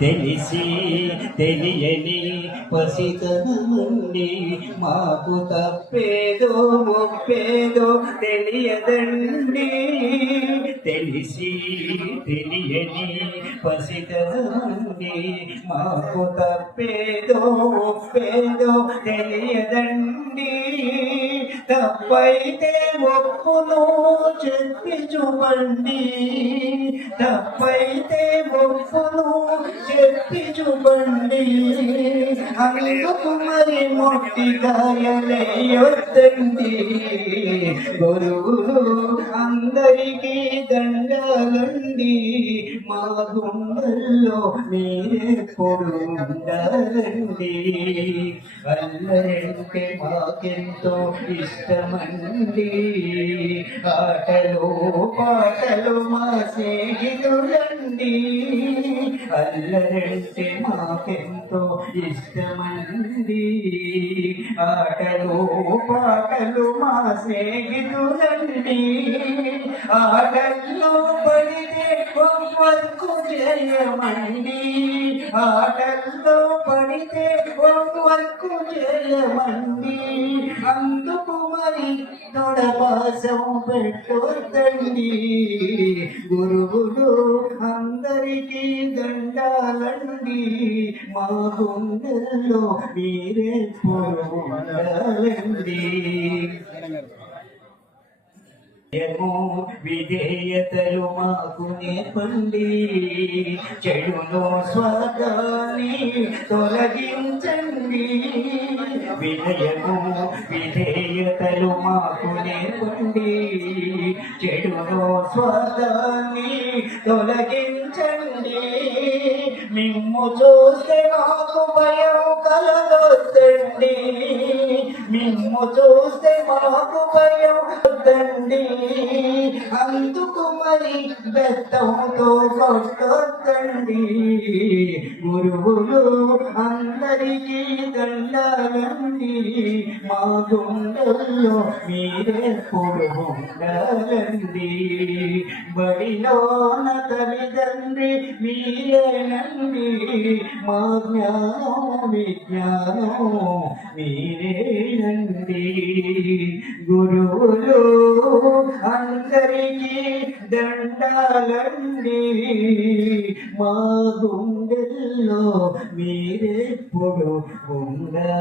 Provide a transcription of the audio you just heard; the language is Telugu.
తెలిసి తెలియని పసితనముండి మాకు తప్పేదో ముప్పేదో తెలియదండి. తెలిసి తెలియని పసితనముండి మాకు తప్పేదో ముప్పేదో తెలియదండి. తప్పైతే మొక్కును చెప్పి చూపండి తప్పైతే మొక్కును చెప్పి చూపండి అందుకు మరి మొట్టి గాయలేయొద్దండి గురువులు అందరికీ దండాలండి. మా గుండెల్లో మీరెప్పుడు ఉండాలండి అల్లరంటే మాకెంతో ఇష్టమండి ఆటలు పాటలు మా స్నేహితులండి. అల్లరంటే మాకెంతో ఇష్టమంది ఆటలు పాటలు మా స్నేహితులండి. ఆటల్లో పడితే వర్కు జయమండి. ఆటల్లో పడితే వర్కు జయమండి. అందుకు మరి తొడపాసం పెట్టొద్దండి గురువులు అందరికీ దండాలండి మా గుండెల్లో మీరే ఉండాలండి భయము విధేయతలు మాకు నేర్పండి చెడులో స్వాదాన్ని తొలగించండి వినయము విధేయతలు మాకు నేర్పండి చెడులో స్వాదాన్ని తొలగించండి. మిమ్ము చూస్తే నాకు భయం కలగొద్దండి. మిమ్ము చూస్తే మాకు భయం వద్దండి. అందుకు మరి బెత్తంతో కొట్టొద్దండి. గురువులు అందరికీ దండాలండి. మా గుండెల్లో మీరెప్పుడు ఉండాలండి. బడిలోన తల్లిదండ్రి మీరేనండి. మా జ్ఞానం విజ్ఞానం మీరే గురువులు అందరికీ దండాలండి మా గుండెల్లో మీరెప్పుడు ఉండాలండి.